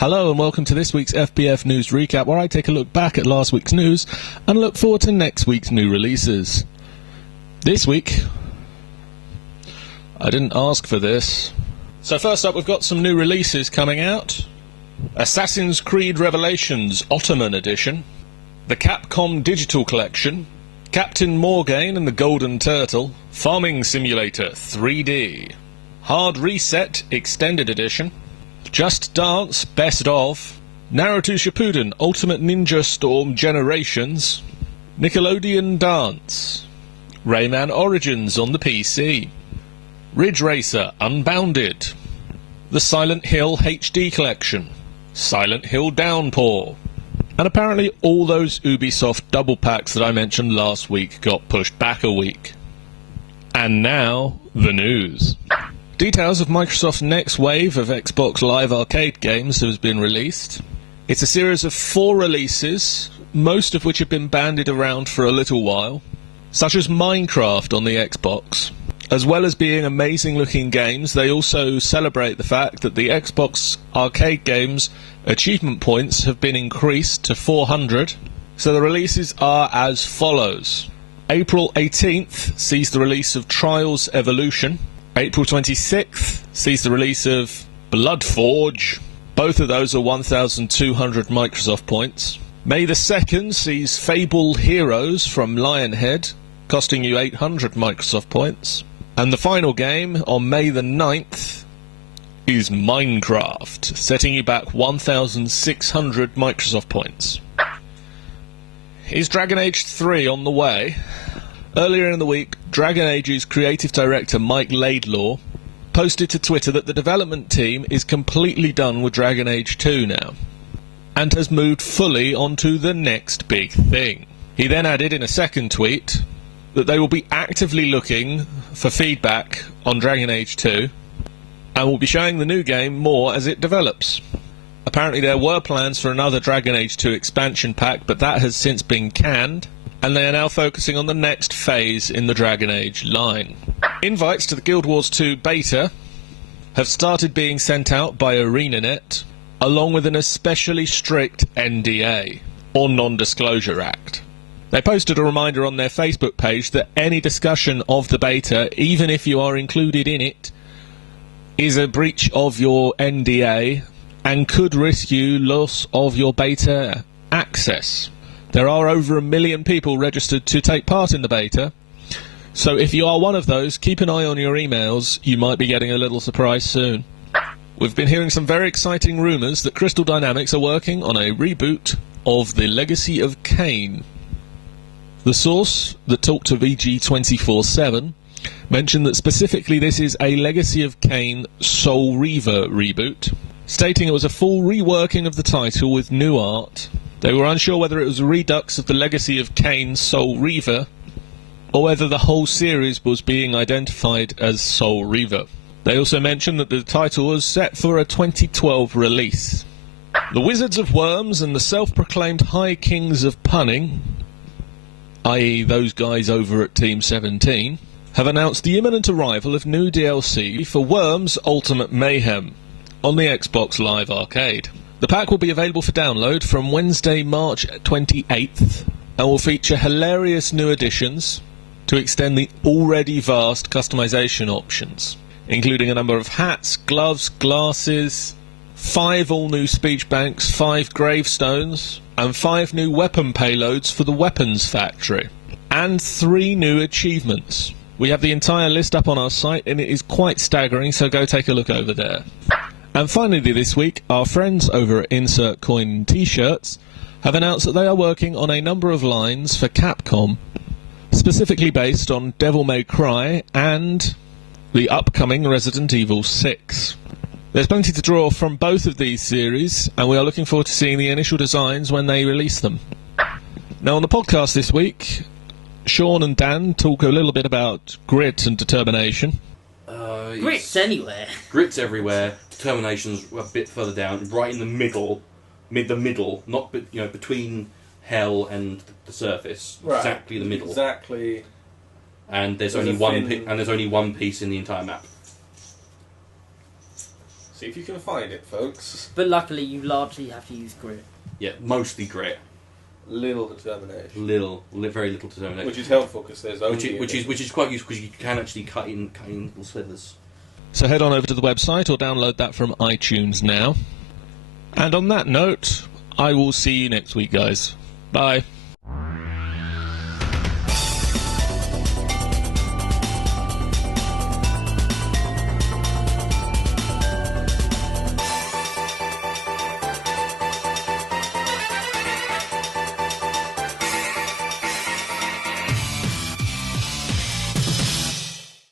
Hello and welcome to this week's FBF News Recap, where I take a look back at last week's news and look forward to next week's new releases. This week, I didn't ask for this. So first up, we've got some new releases coming out. Assassin's Creed Revelations Ottoman Edition, the Capcom Digital Collection, Captain Morgaine and the Golden Turtle, Farming Simulator 3D, Hard Reset Extended Edition, Just Dance Best Of, Naruto Shippuden Ultimate Ninja Storm Generations, Nickelodeon Dance, Rayman Origins on the PC, Ridge Racer Unbounded, the Silent Hill HD Collection, Silent Hill Downpour, and apparently all those Ubisoft double packs that I mentioned last week got pushed back a week. And now, the news. Details of Microsoft's next wave of Xbox Live Arcade games has been released. It's a series of 4 releases, most of which have been bandied around for a little while, such as Minecraft on the Xbox. As well as being amazing-looking games, they also celebrate the fact that the Xbox arcade games' achievement points have been increased to 400. So the releases are as follows. April 18th sees the release of Trials Evolution. April 26th sees the release of Bloodforge. Both of those are 1,200 Microsoft points. May the 2nd sees Fable Heroes from Lionhead, costing you 800 Microsoft points. And the final game, on May the 9th, is Minecraft, setting you back 1,600 Microsoft points. Is Dragon Age 3 on the way? Earlier in the week, Dragon Age's creative director Mike Laidlaw posted to Twitter that the development team is completely done with Dragon Age 2 now, and has moved fully onto the next big thing. He then added in a second tweet that they will be actively looking for feedback on Dragon Age 2, and will be showing the new game more as it develops. Apparently there were plans for another Dragon Age 2 expansion pack, but that has since been canned, and they are now focusing on the next phase in the Dragon Age line. Invites to the Guild Wars 2 beta have started being sent out by ArenaNet, along with an especially strict NDA, or Non-Disclosure Act. They posted a reminder on their Facebook page that any discussion of the beta, even if you are included in it, is a breach of your NDA and could risk you loss of your beta access. There are over 1 million people registered to take part in the beta, so if you are one of those, keep an eye on your emails. You might be getting a little surprise soon. We've been hearing some very exciting rumours that Crystal Dynamics are working on a reboot of The Legacy of Kain. The source that talked to VG247 mentioned that specifically this is a Legacy of Kain Soul Reaver reboot, stating it was a full reworking of the title with new art. They were unsure whether it was a redux of the Legacy of Kain Soul Reaver, or whether the whole series was being identified as Soul Reaver. They also mentioned that the title was set for a 2012 release. The Wizards of Worms and the self-proclaimed High Kings of Punning, i.e. those guys over at Team 17, have announced the imminent arrival of new DLC for Worms Ultimate Mayhem on the Xbox Live Arcade. The pack will be available for download from Wednesday, March 28th, and will feature hilarious new additions to extend the already vast customization options, including a number of hats, gloves, glasses, 5 all-new speech banks, 5 gravestones, and 5 new weapon payloads for the Weapons Factory, and 3 new achievements. We have the entire list up on our site, and it is quite staggering, so go take a look over there. And finally this week, our friends over at Insert Coin T-shirts have announced that they are working on a number of lines for Capcom, specifically based on Devil May Cry and the upcoming Resident Evil 6. There's plenty to draw from both of these series, and we are looking forward to seeing the initial designs when they release them. Now on the podcast this week, Sean and Dan talk a little bit about grit and determination. Grit's anywhere. Grit's everywhere. Determination's a bit further down, right in the middle, not between hell and the surface. Right. Exactly the middle. Exactly. And there's only one piece in the entire map. See if you can find it, folks. But luckily, you largely have to use grit. Yeah, mostly grit. Little determination. Very little determination. Which is helpful because there's only... Which is quite useful because you can actually cut in little slivers. So head on over to the website or download that from iTunes now. And on that note, I will see you next week, guys. Bye.